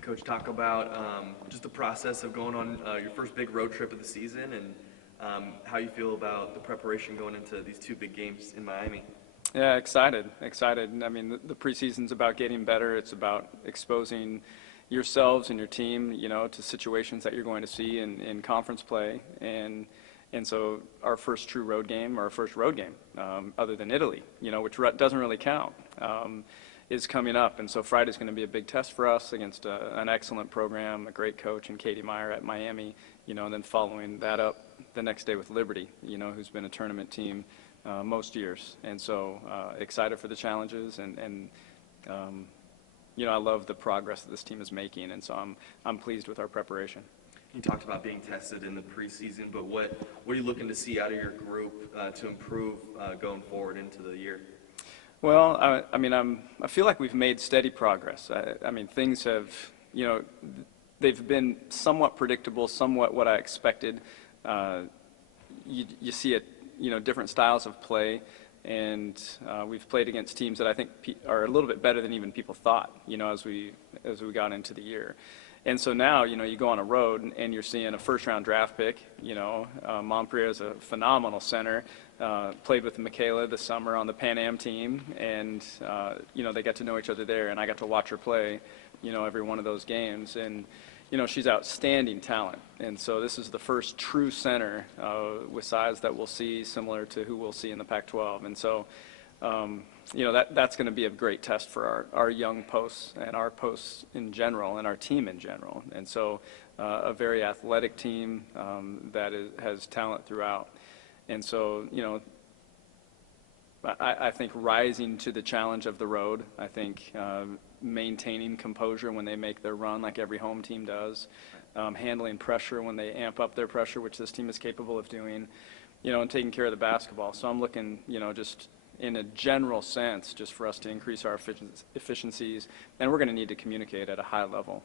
Coach, talk about just the process of going on your first big road trip of the season and how you feel about the preparation going into these two big games in Miami. Yeah, excited, excited. I mean, the preseason's about getting better. It's about exposing yourselves and your team, to situations that you're going to see in conference play. And so our first true road game, or our first road game, other than Italy, which doesn't really count, is coming up. And so Friday's going to be a big test for us against an excellent program, a great coach, and Katie Meyer at Miami, and then following that up the next day with Liberty, who's been a tournament team most years. And so excited for the challenges, and I love the progress that this team is making, and so I'm pleased with our preparation. You talked about being tested in the preseason, but what are you looking to see out of your group to improve going forward into the year? Well, I feel like we've made steady progress. I mean, things have, they've been somewhat predictable, somewhat what I expected. You see it, different styles of play, and we've played against teams that I think are a little bit better than even people thought, as we got into the year. And so now, you go on a road and you're seeing a first-round draft pick. Montpellier is a phenomenal center. Played with Michaela this summer on the Pan Am team, and they got to know each other there, and I got to watch her play, every one of those games. And she's outstanding talent. And so this is the first true center with size that we'll see, similar to who we'll see in the Pac-12. And so that's going to be a great test for our young posts and our posts in general and our team in general. And so a very athletic team that has talent throughout. And so, I think rising to the challenge of the road, I think maintaining composure when they make their run like every home team does, handling pressure when they amp up their pressure, which this team is capable of doing, and taking care of the basketball. So I'm looking, just in a general sense, just for us to increase our efficiencies, and we're going to need to communicate at a high level,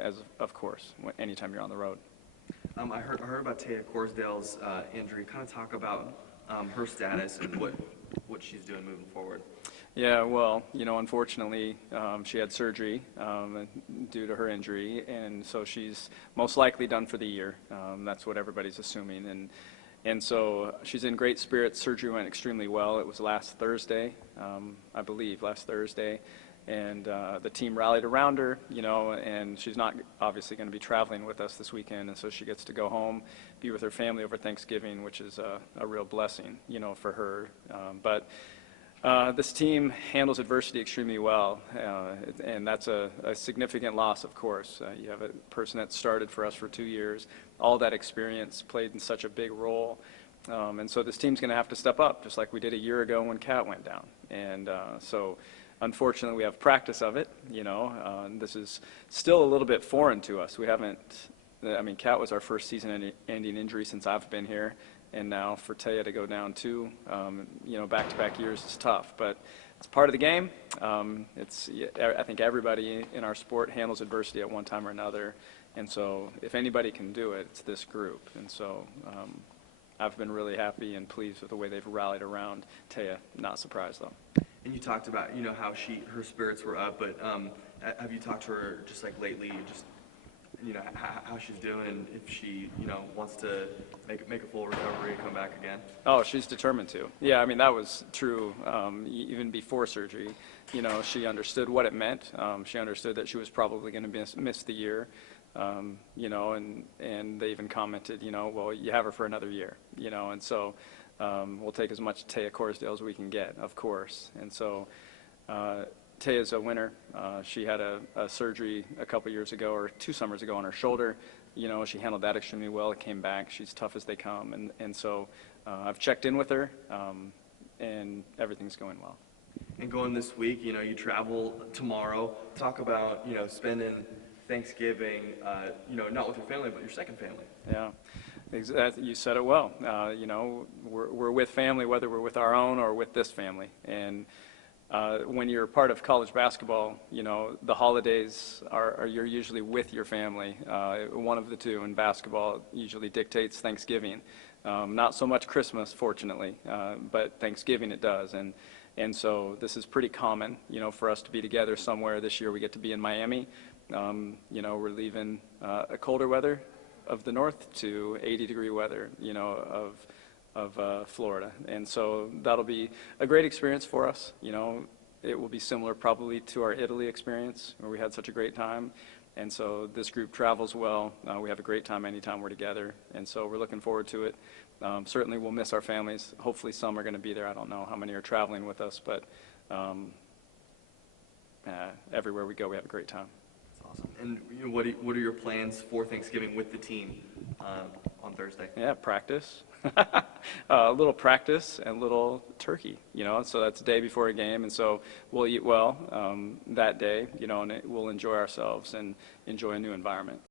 as of course, anytime you're on the road. I heard about Taya Corsdale's injury. Kind of talk about her status and what she's doing moving forward. Yeah, well, unfortunately, she had surgery due to her injury, and so she's most likely done for the year. That's what everybody's assuming, and so she's in great spirits. Surgery went extremely well. It was last Thursday, I believe, and the team rallied around her, and she's not obviously going to be traveling with us this weekend, and so she gets to go home, be with her family over Thanksgiving, which is a real blessing, for her. But this team handles adversity extremely well, and that's a significant loss, of course. You have a person that started for us for 2 years. All that experience played in such a big role. And so this team's going to have to step up, just like we did a year ago when Kat went down. And so unfortunately, we have practice of it, this is still a little bit foreign to us. We haven't, Kat was our first season-ending injury since I've been here, and now for Taya to go down too, back-to-back years is tough, but it's part of the game. I think everybody in our sport handles adversity at one time or another, and so if anybody can do it, it's this group. And so I've been really happy and pleased with the way they've rallied around Taya. Not surprised, though. And you talked about, how her spirits were up, but have you talked to her just like lately, just, how she's doing, and if she, wants to make a full recovery and come back again? Oh, she's determined to. Yeah, that was true even before surgery. She understood what it meant. She understood that she was probably going to miss the year, and they even commented, well, you have her for another year, and so we'll take as much Taya Corsdale as we can get, of course. And so Taya's a winner. She had a surgery a couple years ago, or 2 summers ago, on her shoulder. She handled that extremely well. It came back. She's tough as they come. And so I've checked in with her, and everything's going well. And going this week, you travel tomorrow. Talk about, spending Thanksgiving, not with your family, but your second family. Yeah. You said it well. We're with family, whether we're with our own or with this family. And when you're part of college basketball, the holidays you're usually with your family. One of the two in basketball usually dictates Thanksgiving. Not so much Christmas, fortunately, but Thanksgiving it does. And so this is pretty common, for us to be together somewhere. This year we get to be in Miami. We're leaving a colder weather of the north to 80-degree weather, of Florida. And so that'll be a great experience for us. It will be similar probably to our Italy experience where we had such a great time. And so this group travels well. We have a great time anytime we're together. And so we're looking forward to it. Certainly we'll miss our families. Hopefully some are going to be there. I don't know how many are traveling with us, but everywhere we go, we have a great time. That's awesome. And what are your plans for Thanksgiving with the team on Thursday? Yeah, practice. A little practice and a little turkey, so that's the day before a game, and so we'll eat well that day, and we'll enjoy ourselves and enjoy a new environment.